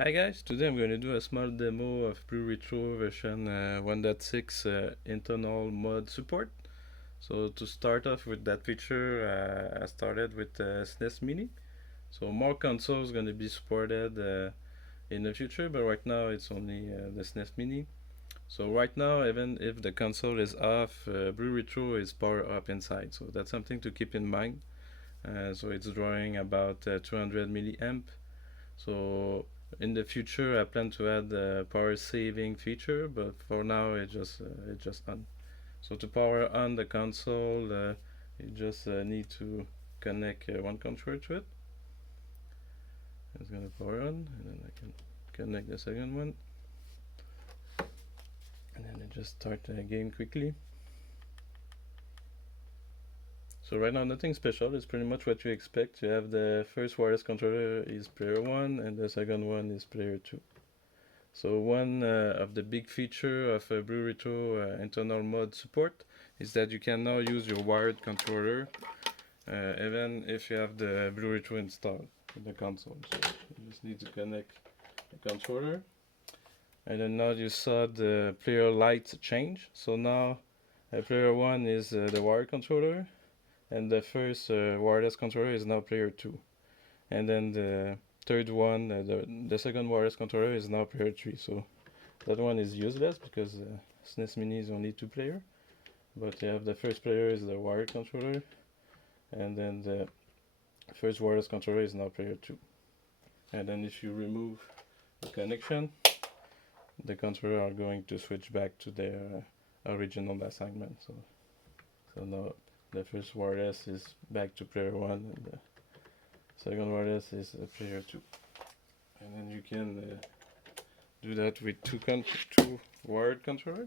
Hi guys, today I'm going to do a small demo of BlueRetro version 1.6 internal mod support. So to start off with that feature, I started with SNES Mini. So more consoles going to be supported in the future, but right now it's only the SNES Mini. So right now, even if the console is off, BlueRetro is power up inside. So that's something to keep in mind. So it's drawing about 200 milliamp. So in the future, I plan to add the power saving feature, but for now it's just on. So to power on the console, you just need to connect one controller to it. It's gonna power on, and then I can connect the second one, and then I just start the game quickly. So right now nothing special, it's pretty much what you expect. You have the first wireless controller is player 1 and the second one is player 2. So one of the big feature of BlueRetro internal mod support is that you can now use your wired controller even if you have the BlueRetro installed in the console. So you just need to connect the controller. And then now you saw the player light change. So now player 1 is the wired controller, and the first wireless controller is now player 2. And then the third one, the second wireless controller is now player 3. So that one is useless because SNES Mini is only 2 player. But you have the first player is the wired controller, and then the first wireless controller is now player 2. And then if you remove the connection, the controller are going to switch back to their original assignment. So now the first wireless is back to player 1, and the second wireless is player 2. And then you can do that with two wired controller.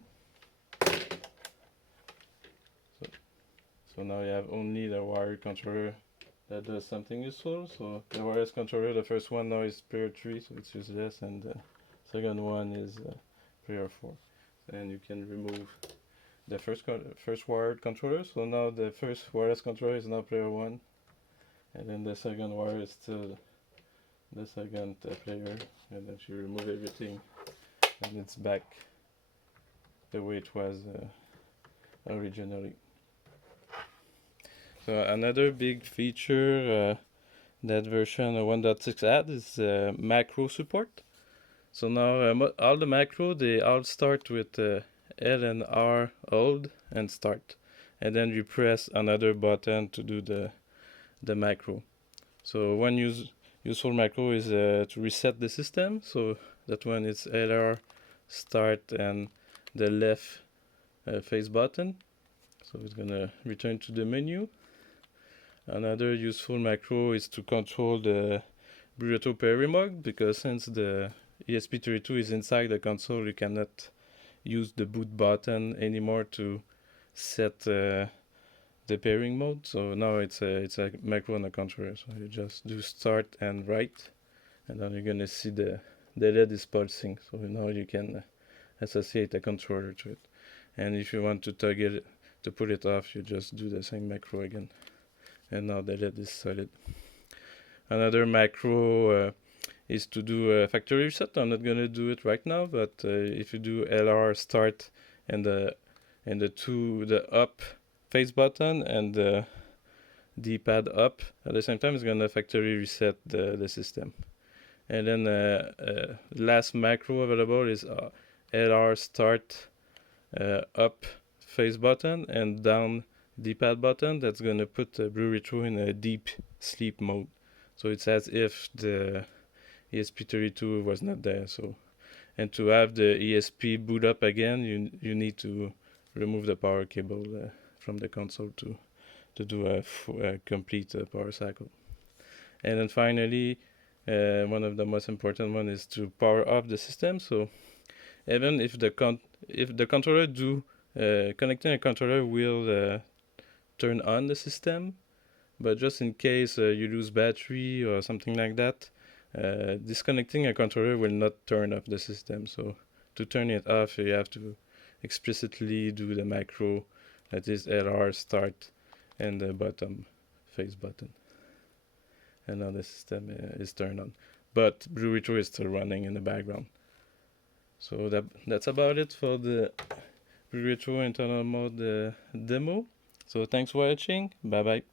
So now you have only the wired controller that does something useful. So the wireless controller, the first one now is player 3, so it's useless, and the second one is player 4. And you can remove the first wired controller. So now the first wireless controller is now player 1, and then the second wire is still the second player. And then you remove everything, and it's back the way it was originally. So another big feature that version 1.6 adds is macro support. So now all the macro, they all start with L and R hold and start, and then you press another button to do the macro. So one useful macro is to reset the system. So that one is LR start and the left face button. So it's gonna return to the menu. Another useful macro is to control the BlueRetro pairing mode, because since the ESP32 is inside the console, you cannot use the boot button anymore to set the pairing mode. So now it's a macro on the controller. So you just do start and right, and then you're gonna see the LED is pulsing. So now you can associate a controller to it. And if you want to toggle it, to put it off, you just do the same macro again. And now the LED is solid. Another macro is to do a factory reset. I'm not gonna do it right now, but if you do LR start and the up face button and the D-pad up at the same time, it's gonna factory reset the system. And then last macro available is LR start up face button and down D-pad button. That's gonna put BlueRetro in a deep sleep mode. So it's as if the ESP32 was not there. So, and to have the ESP boot up again, you need to remove the power cable from the console to do a complete power cycle. And then finally, one of the most important one is to power off the system. So even if the controller connecting a controller will turn on the system, but just in case you lose battery or something like that, disconnecting a controller will not turn off the system. So to turn it off, you have to explicitly do the macro, that is LR start and the bottom face button. And now the system is turned on. but BlueRetro is still running in the background. So that's about it for the BlueRetro internal mode demo. So thanks for watching. Bye bye.